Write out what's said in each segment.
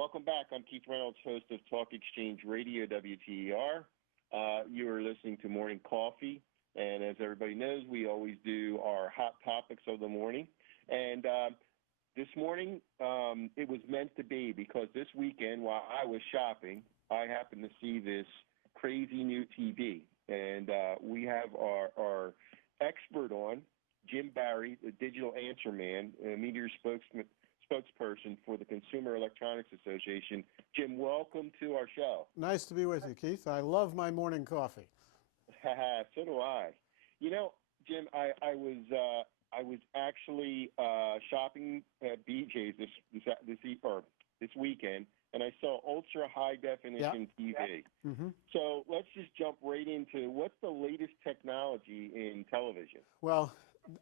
Welcome back. I'm Keith Reynolds, host of Talk Exchange Radio, WTER. You are listening to Morning Coffee, and as everybody knows, we always do our hot topics of the morning. And this morning, it was meant to be because this weekend, while I was shopping, I happened to see this crazy new TV. And we have our expert on, Jim Barry, the digital answer man, media spokesperson for the Consumer Electronics Association. Jim, welcome to our show. Nice to be with you, Keith. I love my morning coffee. So do I. You know, Jim, I was actually shopping at BJ's this weekend, and I saw ultra high definition TV. Mm-hmm. So let's just jump right into what's the latest technology in television. Well,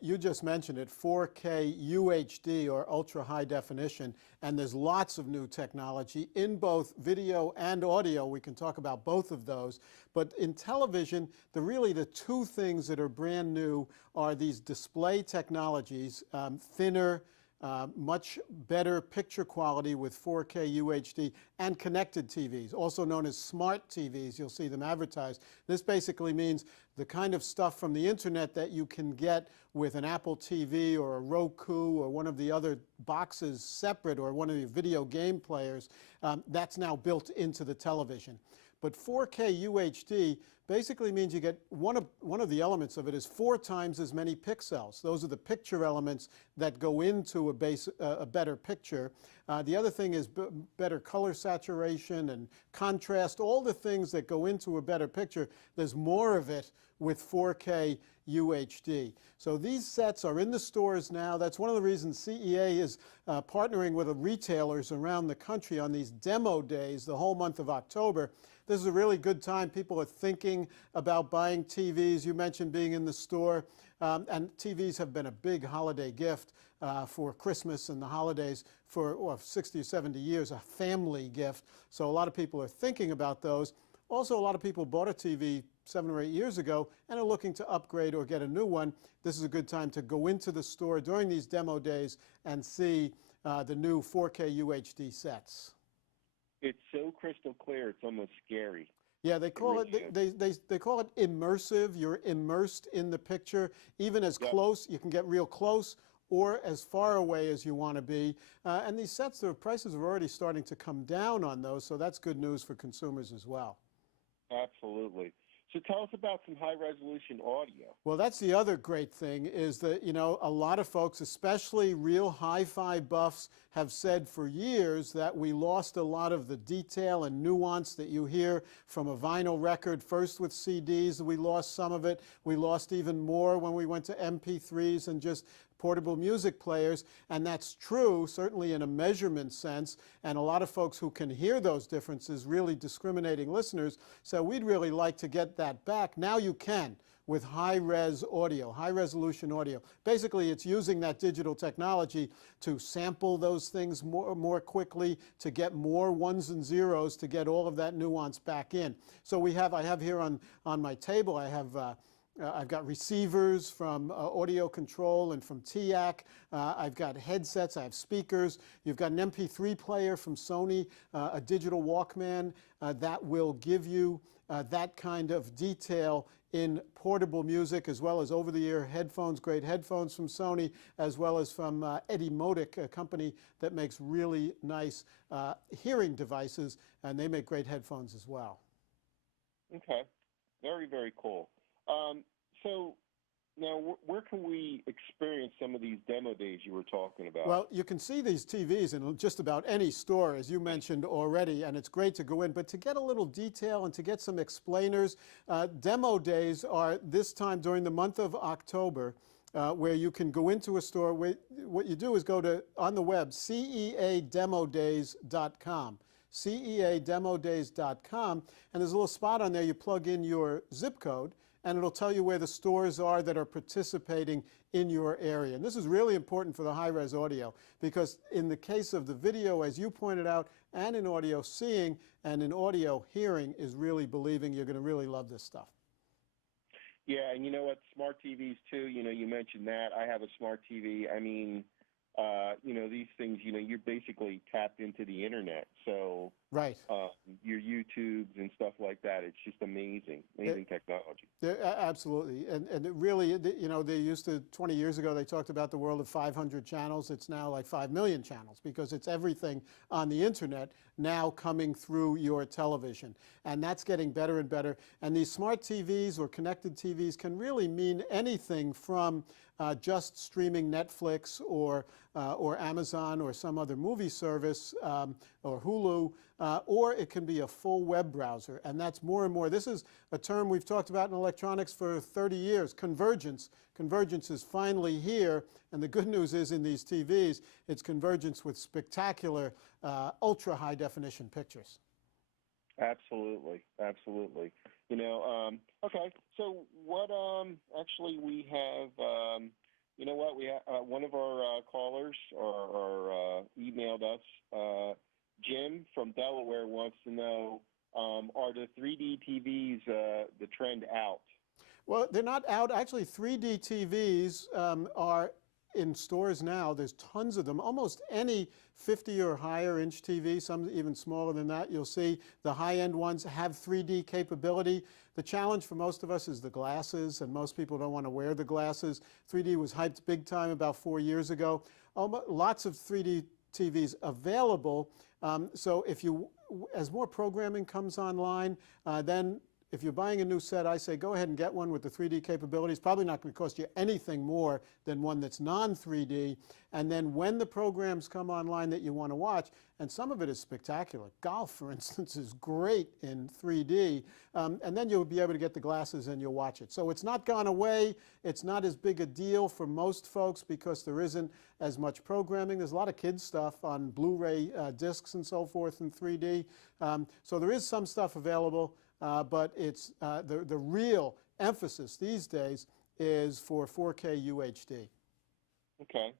you just mentioned it, 4K UHD or ultra high definition, and there's lots of new technology in both video and audio. We can talk about both of those. But in television, the two things that are brand new are these display technologies, thinner, much better picture quality with 4K UHD, and connected TVs, also known as smart TVs. You'll see them advertised. This basically means the kind of stuff from the internet that you can get with an Apple TV or a Roku or one of the other boxes separate, or one of your video game players, that's now built into the television. But 4K UHD basically means you get one of the elements of it is 4 times as many pixels. Those are the picture elements that go into a better picture. The other thing is better color saturation and contrast, all the things that go into a better picture. There's more of it with 4K UHD. So these sets are in the stores now. That's one of the reasons CEA is partnering with the retailers around the country on these demo days the whole month of October. This is a really good time. People are thinking about buying TVs. You mentioned being in the store, and TVs have been a big holiday gift for Christmas and the holidays for 60 or 70 years, a family gift. So a lot of people are thinking about those. Also, a lot of people bought a TV 7 or 8 years ago and are looking to upgrade or get a new one. This is a good time to go into the store during these demo days and see the new 4K UHD sets. It's so crystal clear, it's almost scary. Yeah, they call it they call it immersive. You're immersed in the picture, even as close. You can get real close or as far away as you want to be. And these sets, the prices are already starting to come down on those, so that's good news for consumers as well. Absolutely. So tell us about some high-resolution audio. Well, that's the other great thing is that, you know, a lot of folks, especially real hi-fi buffs, have said for years that we lost a lot of the detail and nuance that you hear from a vinyl record. First with CDs, we lost some of it. We lost even more when we went to MP3s and just portable music players, and that's true, certainly in a measurement sense, and a lot of folks who can hear those differences, really discriminating listeners, so we'd really like to get that back. Now you can with high-res audio, high-resolution audio. Basically, it's using that digital technology to sample those things more quickly, to get more ones and zeros, to get all of that nuance back in. So I have here on my table, I've got receivers from Audio Control and from TIAC. I've got headsets. I have speakers. You've got an MP3 player from Sony, a digital Walkman that will give you that kind of detail in portable music, as well as over-the-ear headphones, great headphones from Sony, as well as from Eddie Modic, a company that makes really nice hearing devices, and they make great headphones as well. Okay. Very, very cool. So now, where can we experience some of these demo days you were talking about? Well, you can see these TVs in just about any store, as you mentioned already, and it's great to go in. But to get a little detail and to get some explainers, demo days are this time during the month of October, where you can go into a store. What you do is go to, on the web, ceademodays.com. ceademodays.com, and there's a little spot on there. You plug in your zip code, and it'll tell you where the stores are that are participating in your area. And this is really important for the high-res audio, because in the case of the video, as you pointed out, and in audio, seeing, and in audio, hearing is really believing. You're going to really love this stuff. Yeah, and you know what, smart TVs too, you know, you mentioned that. I have a smart TV. I mean, these things, you're basically tapped into the internet. So Right. your YouTubes and stuff like that, it's just amazing technology. Absolutely. And it really, they used to, 20 years ago, they talked about the world of 500 channels. It's now like 5 million channels because it's everything on the internet now coming through your television. And that's getting better and better. And these smart TVs or connected TVs can really mean anything from just streaming Netflix or Amazon or some other movie service or Hulu, or it can be a full web browser. And that's more and more. This is a term we've talked about in electronics for 30 years, convergence. Convergence is finally here. And the good news is in these TVs, it's convergence with spectacular, ultra high definition pictures. Absolutely, absolutely. Okay. So what? Actually, we have. We have one of our callers or emailed us. Jim from Delaware wants to know: are the 3D TVs the trend out? Well, they're not out. Actually, 3D TVs are in stores now. There's tons of them. Almost any 50 or higher inch TV, some even smaller than that, you'll see the high-end ones have 3D capability. The challenge for most of us is the glasses, and most people don't want to wear the glasses. 3D was hyped big time about 4 years ago. Lots of 3D TVs available. So as more programming comes online, then if you're buying a new set, I say go ahead and get one with the 3D capabilities. Probably not going to cost you anything more than one that's non-3D. And then when the programs come online that you want to watch, and some of it is spectacular. Golf, for instance, is great in 3D. And then you'll be able to get the glasses and you'll watch it. So it's not gone away. It's not as big a deal for most folks because there isn't as much programming. There's a lot of kids stuff on Blu-ray discs and so forth in 3D. So there is some stuff available. But it's the real emphasis these days is for 4K UHD. Okay.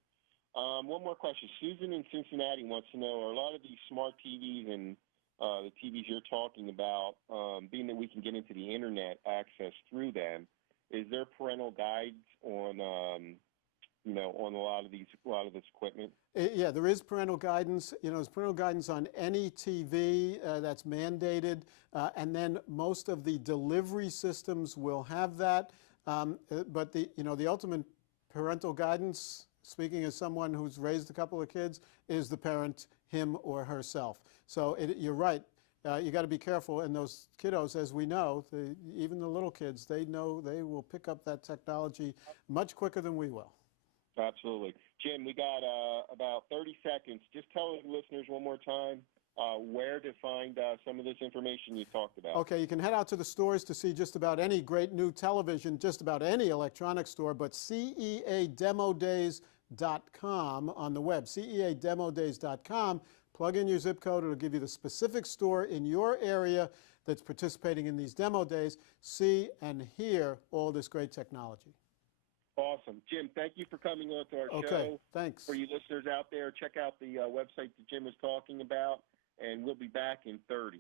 One more question. Susan in Cincinnati wants to know, are a lot of these smart TVs and the TVs you're talking about, being that we can get into the internet access through them, is there parental guides on on a lot of this equipment? Yeah, there is parental guidance. There's parental guidance on any TV that's mandated, and then most of the delivery systems will have that. But the ultimate parental guidance, speaking as someone who's raised a couple of kids, is the parent, him or herself. So you're right. You got to be careful, and those kiddos, as we know, even the little kids, they know they will pick up that technology much quicker than we will. Absolutely. Jim, we got about 30 seconds. Just tell the listeners one more time where to find some of this information you talked about. Okay, you can head out to the stores to see just about any great new television, just about any electronics store, but ceademodays.com on the web, ceademodays.com. Plug in your zip code. It'll give you the specific store in your area that's participating in these demo days. See and hear all this great technology. Awesome. Jim, thank you for coming on to our show. Okay, thanks. For you listeners out there, check out the website that Jim was talking about, and we'll be back in 30.